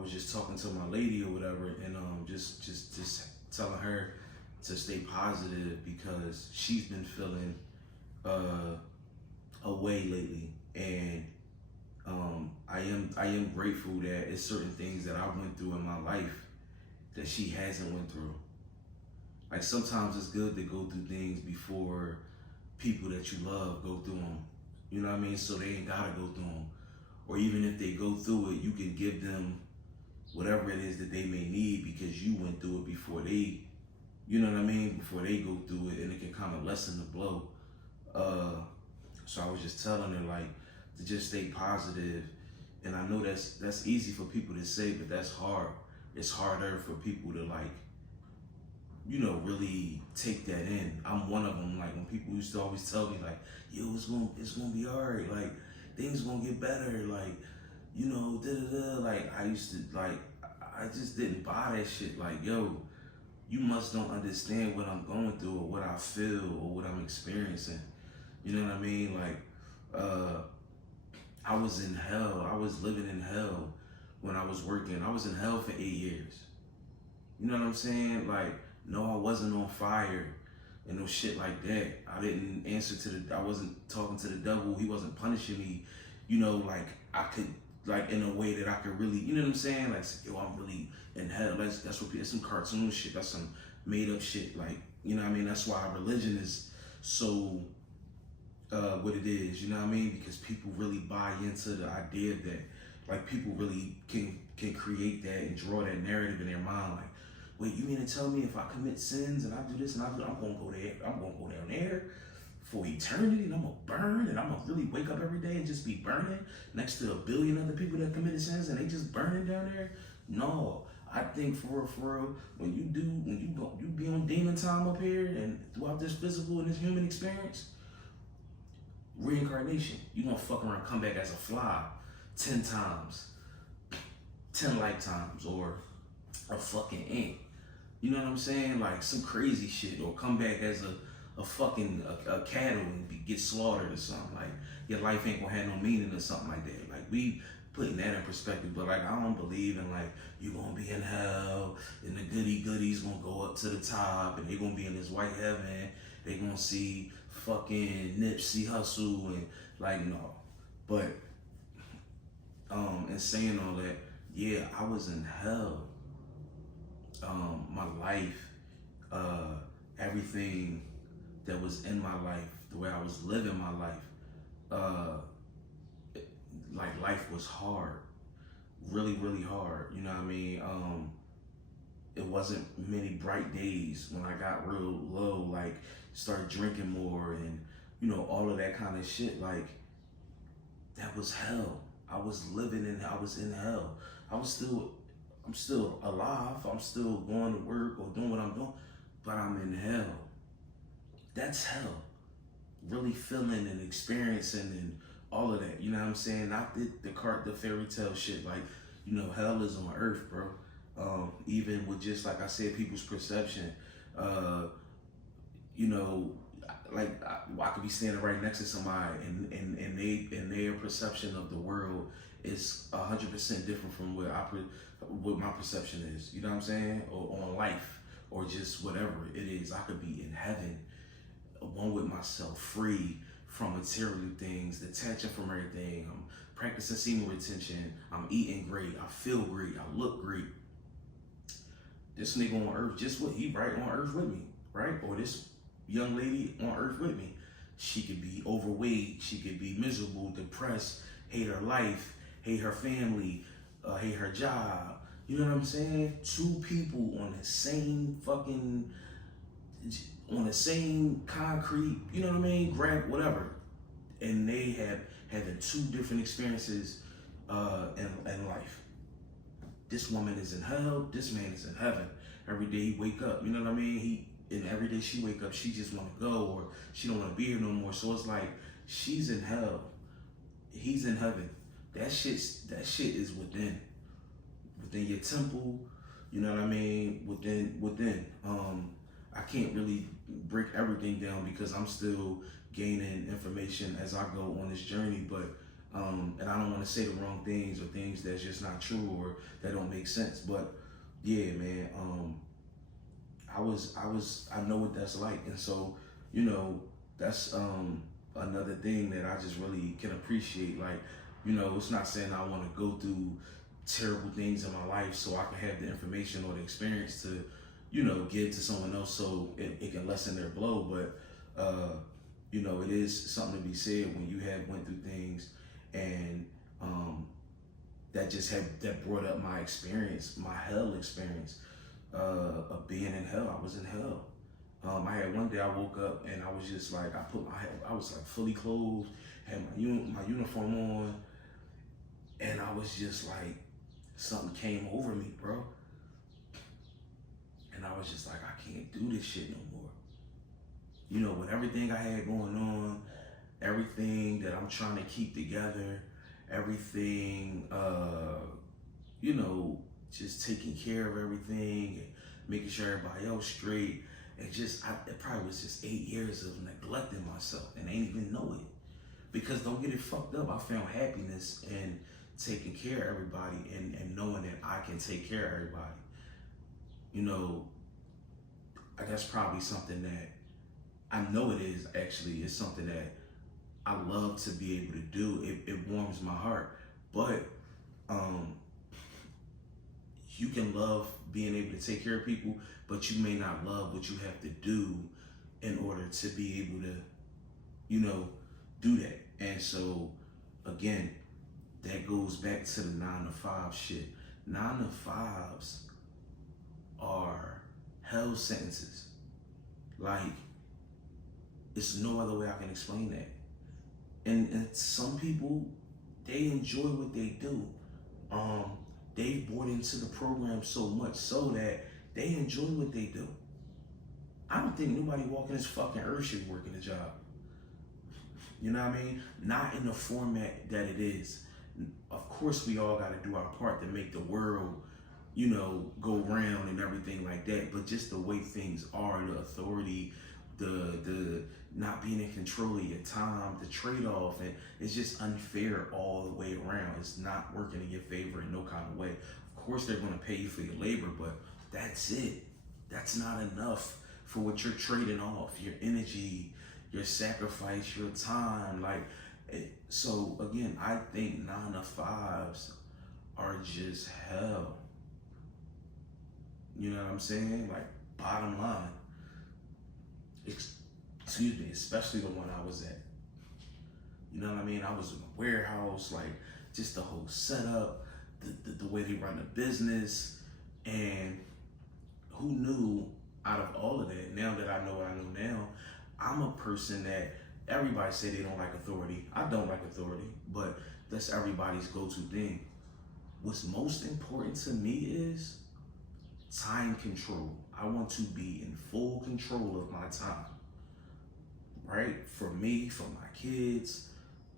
was just talking to my lady or whatever, and just telling her to stay positive because she's been feeling away lately, and I am grateful that it's certain things that I went through in my life that she hasn't went through. Like sometimes it's good to go through things before people that you love go through them. You know what I mean? So they ain't gotta go through them. Or even if they go through it, you can give them whatever it is that they may need because you went through it before they, you know what I mean? Before they go through it, and it can kind of lessen the blow. So I was just telling her like to just stay positive. And I know that's easy for people to say, but that's hard. It's harder for people to like, you know, really take that in. I'm one of them. Like when people used to always tell me like, yo, it's gonna be alright. Like things gonna get better. Like, you know, Like I used to like, I just didn't buy that shit. Like, yo, you must don't understand what I'm going through or what I feel or what I'm experiencing. You know what I mean? Like, I was in hell. I was living in hell when I was working. I was in hell for 8 years. You know what I'm saying? Like, no, I wasn't on fire and no shit like that. I didn't answer to I wasn't talking to the devil. He wasn't punishing me, you know, like I could, like in a way that I could really, you know what I'm saying? Like, yo, I'm really in hell. That's some cartoon shit. That's some made up shit. Like, you know what I mean? That's why religion is so, what it is, you know what I mean? Because people really buy into the idea that, like, people really can create that and draw that narrative in their mind. Like, wait, you mean to tell me if I commit sins and I do this and I do, I'm gonna go there, I'm gonna go down there for eternity and I'm gonna burn and I'm gonna really wake up every day and just be burning next to a billion other people that committed sins and they just burning down there? No, I think for real, when you be on demon time up here and throughout this physical and this human experience, reincarnation, you gonna fuck around, come back as a fly 10 times, 10 lifetimes, or a fucking ant. You know what I'm saying? Like some crazy shit, or come back as a fucking cattle and get slaughtered or something. Like your life ain't gonna have no meaning or something like that. Like we putting that in perspective, but like I don't believe in like you gonna be in hell and the goodies gonna go up to the top and they gonna be in this white heaven. They gonna see fucking Nipsey Hussle and like no. But and saying all that, yeah, I was in hell. My life, everything that was in my life, the way I was living my life, like life was hard, really, really hard. You know what I mean? It wasn't many bright days when I got real low, like started drinking more and, you know, all of that kind of shit. Like that was hell. I was in hell. I'm still alive. I'm still going to work or doing what I'm doing, but I'm in hell. That's hell. Really feeling and experiencing and all of that. You know what I'm saying? Not the fairy tale shit. Like, you know, hell is on earth, bro. Even with just like I said, people's perception. You know, like I could be standing right next to somebody and their perception of the world is 100% different from what my perception is. You know what I'm saying? Or on life, or just whatever it is. I could be in heaven, one with myself, free from material things, detaching from everything. I'm practicing semen retention. I'm eating great. I feel great. I look great. This nigga on earth, just what he right on earth with me, right? Or this young lady on earth with me. She could be overweight. She could be miserable, depressed, hate her life, hate her family, hate her job. You know what I'm saying? Two people on the same concrete, you know what I mean? Grab whatever. And they having two different experiences in life. This woman is in hell, this man is in heaven. Every day he wake up, you know what I mean? And every day she wake up, she just wanna go, or she don't wanna be here no more. So it's like, she's in hell, he's in heaven. That shit is within your temple, you know what I mean? Within. I can't really break everything down because I'm still gaining information as I go on this journey, but And I don't want to say the wrong things or things that's just not true or that don't make sense. But yeah, man, I know what that's like. And so, you know, that's another thing that I just really can appreciate. Like, you know, it's not saying I want to go through terrible things in my life so I can have the information or the experience to, you know, give to someone else so it can lessen their blow. But you know, it is something to be said when you have went through things and that brought up my experience, my hell experience of being in hell. I was in hell. I had one day I woke up and I was just like, I was like fully clothed, had my uniform on, and I was just like, something came over me, bro. And I was just like, I can't do this shit no more. You know, with everything I had going on, everything that I'm trying to keep together, everything, you know, just taking care of everything and making sure everybody else straight. And it probably was just 8 years of neglecting myself and I ain't even know it. Because don't get it fucked up, I found happiness in taking care of everybody and knowing that I can take care of everybody. You know, that's probably something that I know it is actually. It's something that I love to be able to do. It warms my heart. But you can love being able to take care of people, but you may not love what you have to do in order to be able to, you know, do that. And so, again, that goes back to the 9 to 5 shit. 9 to 5s are hell sentences. Like, it's no other way I can explain that. And some people, they enjoy what they do. They bought into the program so much so that they enjoy what they do. I don't think nobody walking this fucking earth should work in a job. You know what I mean? Not in the format that it is. Of course, we all got to do our part to make the world, you know, go round and everything like that. But just the way things are, the authority, the not being in control of your time, the trade-off, and it's just unfair all the way around. It's not working in your favor in no kind of way. Of course, they're going to pay you for your labor, but that's it. That's not enough for what you're trading off, your energy, your sacrifice, your time. So again, I think 9 to 5s are just hell. You know what I'm saying? Like, bottom line. Excuse me, especially the one I was at. You know what I mean? I was in a warehouse, like just the whole setup, the way they run the business, and who knew out of all of that, now that I know what I know now, I'm a person that everybody say they don't like authority. I don't like authority, but that's everybody's go-to thing. What's most important to me is time control. I want to be in full control of my time, right? For me, for my kids,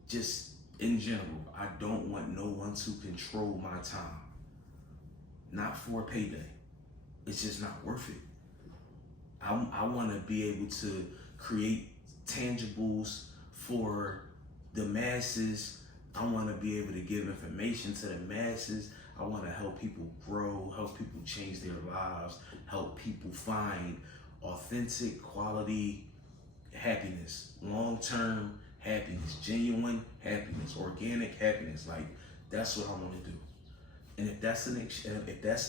just in general. I don't want no one to control my time. Not for a payday. It's just not worth it. I want to be able to create tangibles for the masses. I want to be able to give information to the masses. I want to help people grow, help people change their lives, help people find authentic, quality happiness, long-term happiness, genuine happiness, organic happiness. Like, that's what I want to do. And if that's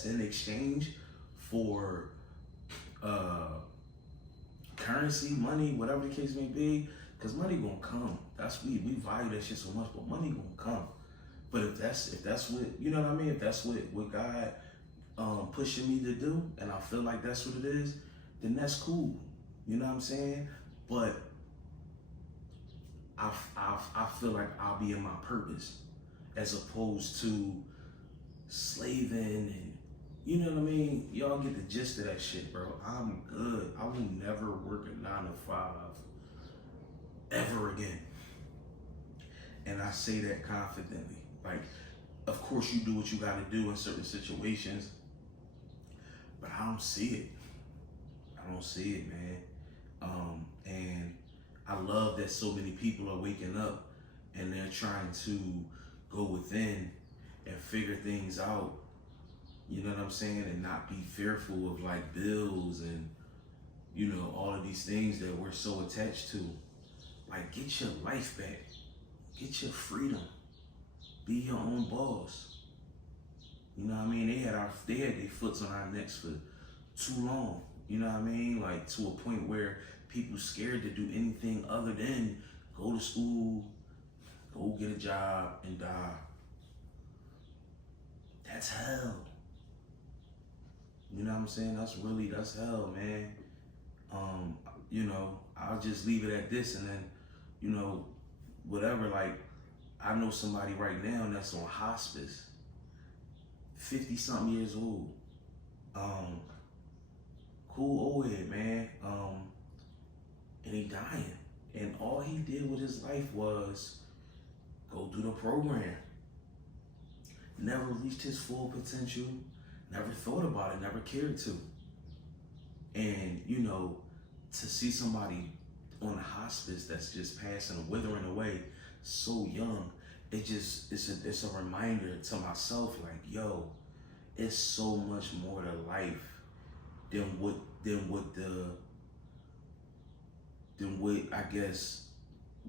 in exchange for currency, money, whatever the case may be, because money gonna come. We value that shit so much, but money gonna come. But if that's what, you know what I mean? If that's what God pushing me to do, and I feel like that's what it is, then that's cool. You know what I'm saying? But I feel like I'll be in my purpose as opposed to slaving and, you know what I mean? Y'all get the gist of that shit, bro. I'm good. I will never work a 9 to 5 ever again. And I say that confidently. Like, of course you do what you gotta do in certain situations, but I don't see it. I don't see it, man. And I love that so many people are waking up and they're trying to go within and figure things out, you know what I'm saying, and not be fearful of like bills and, you know, all of these things that we're so attached to. Like, get your life back, get your freedom, be your own boss. You know what I mean? They had their foots on our necks for too long. You know what I mean? Like, to a point where people scared to do anything other than go to school, go get a job, and die. That's hell. You know what I'm saying? That's hell, man. You know, I'll just leave it at this, and then, you know, whatever. Like, I know somebody right now that's on hospice, 50 something years old. Cool old head, man. And he dying. And all he did with his life was go through the program. Never reached his full potential, never thought about it, never cared to. And, you know, to see somebody on a hospice that's just passing, withering away so young, it's a reminder to myself, like, yo, it's so much more to life than what I guess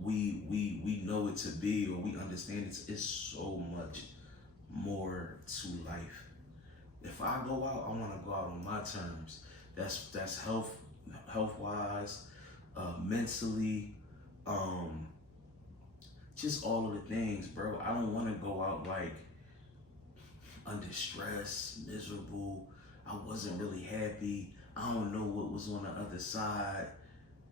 we know it to be, or we understand it's so much more to life. If I go out, I want to go out on my terms. That's health wise, mentally, just all of the things, bro. I don't want to go out like under stress, miserable. I wasn't really happy. I don't know what was on the other side.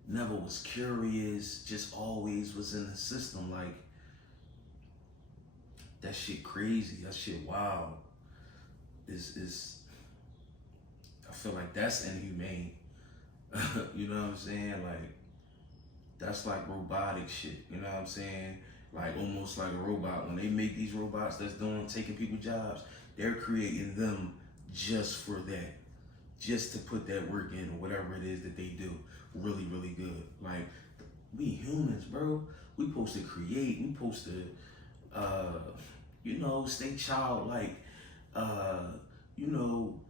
Never was curious. Just always was in the system. Like, that shit crazy. That shit wild. I feel like that's inhumane. You know what I'm saying? Like, that's like robotic shit. You know what I'm saying? Like, almost like a robot. When they make these robots that's taking people's jobs, they're creating them just for that. Just to put that work in, or whatever it is that they do really, really good. Like, we humans, bro. We supposed to create. We supposed to, you know, stay childlike. You know,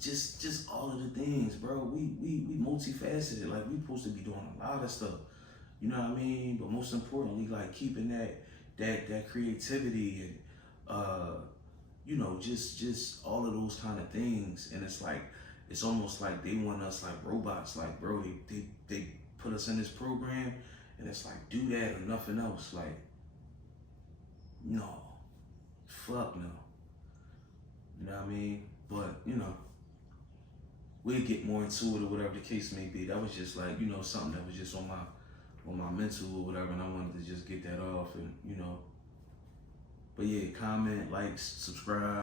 just all of the things, bro. We multifaceted. Like, we supposed to be doing a lot of stuff. You know what I mean? But most importantly, like, keeping that creativity and you know, just all of those kind of things. And it's like, it's almost like they want us like robots. Like, bro, they put us in this program, and it's like, do that or nothing else. Like, no, fuck no. You know what I mean? But, you know, we'll get more into it or whatever the case may be. That was just like, you know, something that was just on my mental or whatever, and I wanted to just get that off, and, you know. But yeah, comment, like, subscribe.